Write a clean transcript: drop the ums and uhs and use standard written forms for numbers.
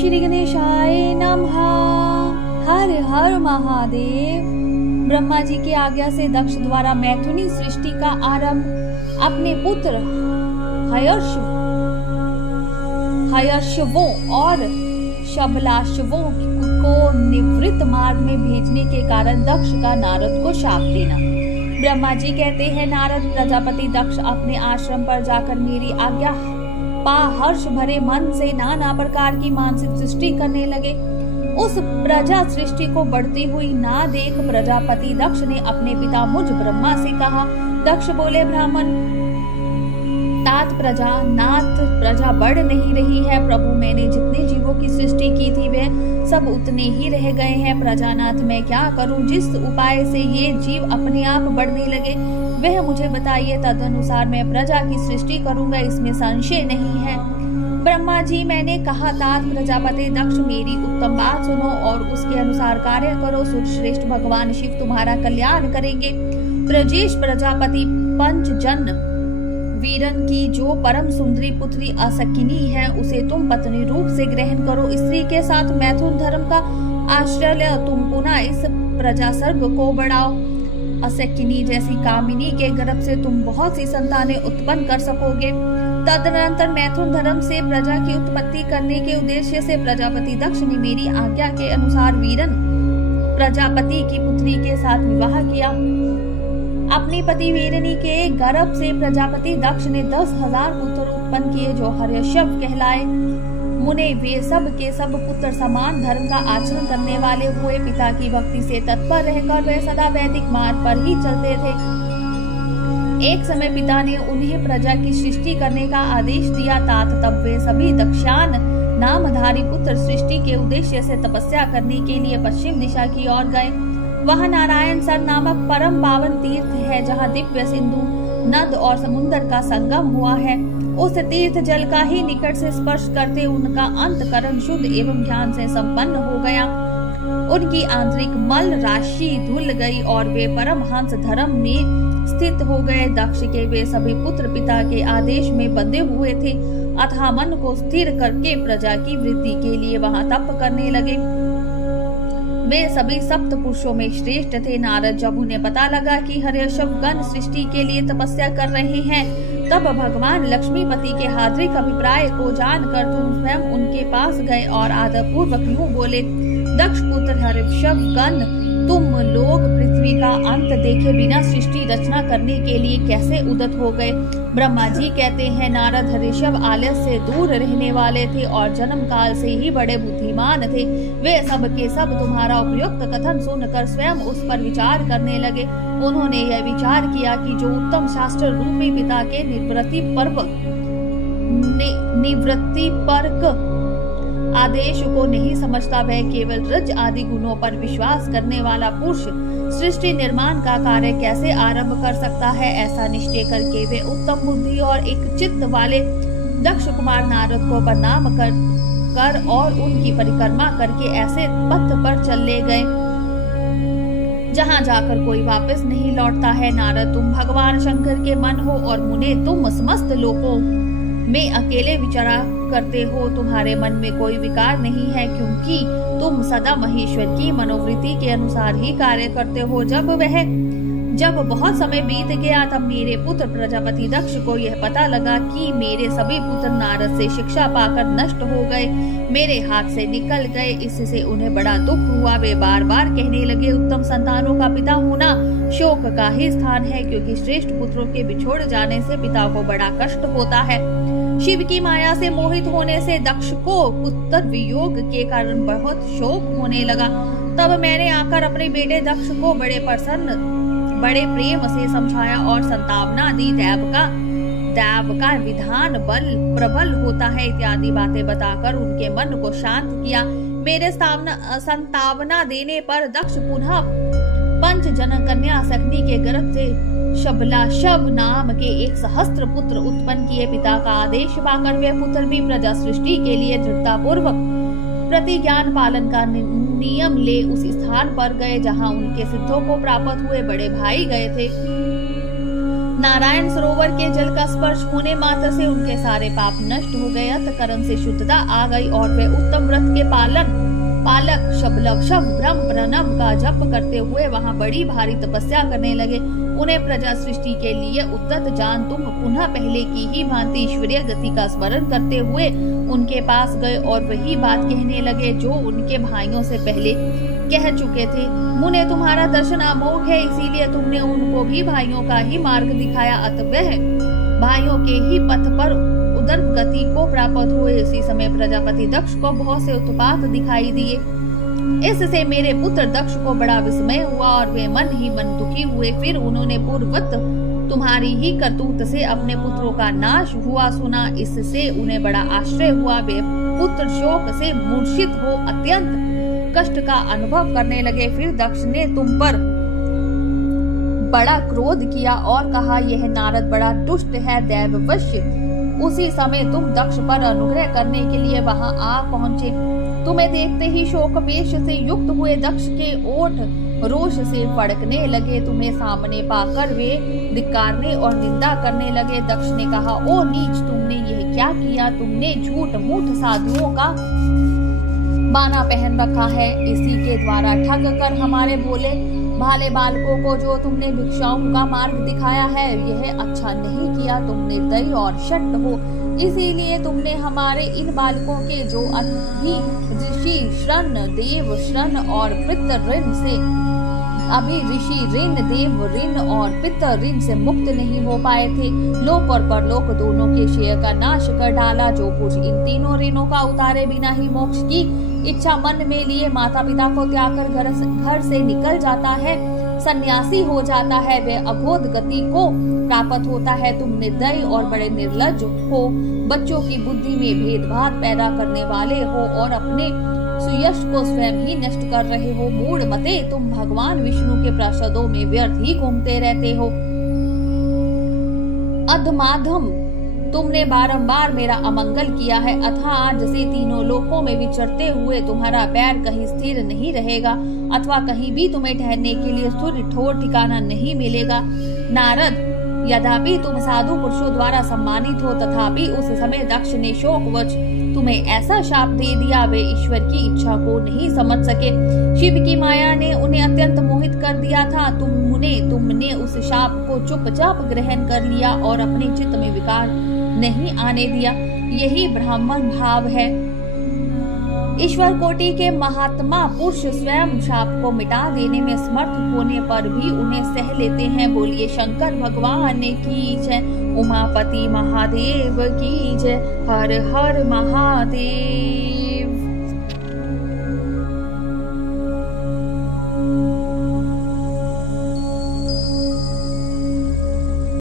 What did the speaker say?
श्री गणेशाय नमः। हर हर महादेव। ब्रह्मा जी की आज्ञा से दक्ष द्वारा मैथुनी सृष्टि का आरंभ अपने पुत्र हयर्षवों और शबलाशवों को निवृत्त मार्ग में भेजने के कारण दक्ष का नारद को शाप देना। ब्रह्मा जी कहते हैं, नारद प्रजापति दक्ष अपने आश्रम पर जाकर मेरी आज्ञा पा हर्ष भरे मन से नाना प्रकार की मानसिक सृष्टि करने लगे। उस प्रजा सृष्टि को बढ़ती हुई ना देख प्रजापति दक्ष ने अपने पिता मुझ ब्रह्मा से कहा। दक्ष बोले, ब्राह्मण तात प्रजा बढ़ नहीं रही है प्रभु। मैंने जितने जीवों की सृष्टि की थी वे सब उतने ही रह गए हैं। प्रजानाथ मैं क्या करूं? जिस उपाय से ये जीव अपने आप बढ़ने लगे वह मुझे बताइए, तदनुसार मैं प्रजा की सृष्टि करूंगा, इसमें संशय नहीं है। ब्रह्मा जी, मैंने कहा, तात प्रजापति दक्ष मेरी उत्तम बात सुनो और उसके अनुसार कार्य करो। श्रेष्ठ भगवान शिव तुम्हारा कल्याण करेंगे। ब्रजेश प्रजापति पंचजन वीरन की जो परम सुंदरी पुत्री असकिनी है उसे तुम पत्नी रूप से ग्रहण करो। स्त्री के साथ मैथुन धर्म का आश्रय तुम पुनः इस प्रजा सर्ग को बढ़ाओ। असकिनी जैसी कामिनी के गर्भ से तुम बहुत सी संतानें उत्पन्न कर सकोगे। तदनंतर मैथुन धर्म से प्रजा की उत्पत्ति करने के उद्देश्य से प्रजापति दक्ष ने मेरी आज्ञा के अनुसार वीरन प्रजापति की पुत्री के साथ विवाह किया। अपनी पति वीरनी के गर्भ से प्रजापति दक्ष ने 10,000 पुत्र उत्पन्न किए जो हर्षव कहलाए। मुने वे सब के सब पुत्र समान धर्म का आचरण करने वाले हुए। पिता की भक्ति से तत्पर रहकर वे सदा वैदिक मार्ग पर ही चलते थे। एक समय पिता ने उन्हें प्रजा की सृष्टि करने का आदेश दिया। तात तब वे सभी दक्षान नामधारी पुत्र सृष्टि के उद्देश्य से तपस्या करने के लिए पश्चिम दिशा की ओर गए। वह नारायण सर नामक परम पावन तीर्थ है जहाँ दिव्य सिंधु नद और समुद्र का संगम हुआ है। उस तीर्थ जल का ही निकट से स्पर्श करते उनका अंतकरण शुद्ध एवं ज्ञान से संपन्न हो गया। उनकी आंतरिक मल राशि धुल गई और वे परमहंस धर्म में स्थित हो गए। दक्ष के वे सभी पुत्र पिता के आदेश में बंधे हुए थे, अतः मन को स्थिर करके प्रजा की वृद्धि के लिए वहां तप करने लगे। वे सभी सप्त पुरुषों में श्रेष्ठ थे। नारद जब उन्हें पता लगा कि हर्षव गण सृष्टि के लिए तपस्या कर रहे हैं, तब भगवान लक्ष्मीपति के हार्दिक अभिप्राय को जानकर तुम स्वयं उनके पास गए और आदर पूर्वक यूं बोले, दक्ष पुत्र हर्षव गण, तुम लोग पृथ्वी का अंत देखे बिना सृष्टि रचना करने के लिए कैसे उद्यत हो गए? ब्रह्मा जी कहते हैं, नारद हर्षव आलस्य से दूर रहने वाले थे और जन्म काल से ही बड़े बुद्धिमान थे। वे सब के सब तुम्हारा उपयुक्त कथन सुनकर स्वयं उस पर विचार करने लगे। उन्होंने यह विचार किया कि जो उत्तम शास्त्र रूपी पिता के निवृत्ति परक आदेश को नहीं समझता, वह केवल रज आदि गुणों पर विश्वास करने वाला पुरुष सृष्टि निर्माण का कार्य कैसे आरंभ कर सकता है? ऐसा निश्चय करके वे उत्तम बुद्धि और एक चित्त वाले दक्ष कुमार नारद को प्रणाम कर और उनकी परिक्रमा करके ऐसे पथ पर चले गए जहाँ जाकर कोई वापस नहीं लौटता है। नारद, तुम भगवान शंकर के मन हो और मुने तुम समस्त लोकों में अकेले विचरा करते हो। तुम्हारे मन में कोई विकार नहीं है क्योंकि तुम सदा महेश्वर की मनोवृत्ति के अनुसार ही कार्य करते हो। जब बहुत समय बीत गया तब मेरे पुत्र प्रजापति दक्ष को यह पता लगा कि मेरे सभी पुत्र नारद से शिक्षा पाकर नष्ट हो गए, मेरे हाथ से निकल गए। इससे उन्हें बड़ा दुख हुआ। वे बार बार कहने लगे, उत्तम संतानों का पिता होना शोक का ही स्थान है क्योंकि श्रेष्ठ पुत्रों के बिछोड़ जाने से पिता को बड़ा कष्ट होता है। शिव की माया से मोहित होने से दक्ष को पुत्र वियोग के कारण बहुत शोक होने लगा। तब मैंने आकर अपने बेटे दक्ष को बड़े प्रेम से समझाया और संतावना दी। दैव का विधान बल प्रबल होता है इत्यादि बातें बताकर उनके मन को शांत किया। मेरे संतावना देने पर दक्ष पुनः पंचजन कन्या सकनी के गर्भ से शबलाशव नाम के एक सहस्त्र पुत्र उत्पन्न किए। पिता का आदेश पाकर वे पुत्र भी प्रजा सृष्टि के लिए दृढ़ता पूर्वक प्रतिज्ञान पालन का नियम ले उस स्थान पर गए जहां उनके सिद्धों को प्राप्त हुए बड़े भाई गए थे। नारायण सरोवर के जल का स्पर्श होने मात्र से उनके सारे पाप नष्ट हो गए, अंतःकरण से शुद्धता आ गई और वे उत्तम व्रत के पालक शब ब्रह्म प्रणव का जप करते हुए वहां बड़ी भारी तपस्या करने लगे। उन्हें प्रजा सृष्टि के लिए उद्यत जान तुम पुनः पहले की ही भांति ईश्वरीय गति का स्मरण करते हुए उनके पास गए और वही बात कहने लगे जो उनके भाइयों से पहले कह चुके थे। मुने तुम्हारा दर्शन अमोघ है, इसीलिए तुमने उनको भी भाइयों का ही मार्ग दिखाया, अतः भाइयों के ही पथ पर उदर गति को प्राप्त हुए। इसी समय प्रजापति दक्ष को बहुत से उत्पात दिखाई दिए। इससे मेरे पुत्र दक्ष को बड़ा विस्मय हुआ और वे मन ही मन दुखी हुए। फिर उन्होंने पूर्ववत तुम्हारी ही करतूत से अपने पुत्रों का नाश हुआ सुना, इससे उन्हें बड़ा आश्चर्य हुआ। वे पुत्र शोक से मूर्छित हो अत्यंत कष्ट का अनुभव करने लगे। फिर दक्ष ने तुम पर बड़ा क्रोध किया और कहा, यह नारद बड़ा दुष्ट है, दैववश्य। उसी समय तुम दक्ष पर अनुग्रह करने के लिए वहां आ पहुंचे। तुम्हें देखते ही शोक वेश से युक्त हुए दक्ष के ओठ रोष से फड़कने लगे। तुम्हें सामने पाकर वे धिक्कारने और निंदा करने लगे। दक्ष ने कहा, ओ नीच, तुमने यह क्या किया? तुमने झूठ मूठ साधुओं का बाना पहन रखा है, इसी के द्वारा ठग कर हमारे भोले भाले बालकों को जो तुमने भिक्षाओं का मार्ग दिखाया है, यह अच्छा नहीं किया। तुम निर्दयी और शठ हो, इसीलिए तुमने हमारे इन बालकों के जो अभी ऋषि श्रण देव श्रण और पितर ऋण से देव ऋण और पितर ऋण से मुक्त नहीं हो पाए थे, लोक और परलोक दोनों के शेय का नाश कर डाला। जो पुरुष इन तीनों ऋणों का उतारे बिना ही मोक्ष की इच्छा मन में लिए माता पिता को त्याग कर घर से निकल जाता है, सन्यासी हो जाता है, वे अबोध गति को प्राप्त होता है। तुम निर्दयी और बड़े निर्लज्ज हो, बच्चों की बुद्धि में भेदभाव पैदा करने वाले हो और अपने सुयश को स्वयं ही नष्ट कर रहे हो। मूढ़ मते, तुम भगवान विष्णु के प्रासादों में व्यर्थ ही घूमते रहते हो। अधमाधम, तुमने बारंबार मेरा अमंगल किया है, अतः आज से तीनों लोकों में विचरते हुए तुम्हारा पैर कहीं स्थिर नहीं रहेगा, अथवा कहीं भी तुम्हें ठहरने के लिए ठोर ठिकाना नहीं मिलेगा। नारद, यद्यपि तुम साधु पुरुषों द्वारा सम्मानित हो, तथापि उस समय दक्ष ने शोकवश तुम्हें ऐसा शाप दे दिया, वे ईश्वर की इच्छा को नहीं समझ सके। शिव की माया ने उन्हें अत्यंत मोहित कर दिया था। तुमने उस शाप को चुपचाप ग्रहण कर लिया और अपने चित्त में विकार नहीं आने दिया। यही ब्राह्मण भाव है। ईश्वर कोटि के महात्मा पुरुष स्वयं शाप को मिटा देने में समर्थ होने पर भी उन्हें सह लेते हैं। बोलिए शंकर भगवान की जय, उमापति महादेव की जय, हर हर महादेव।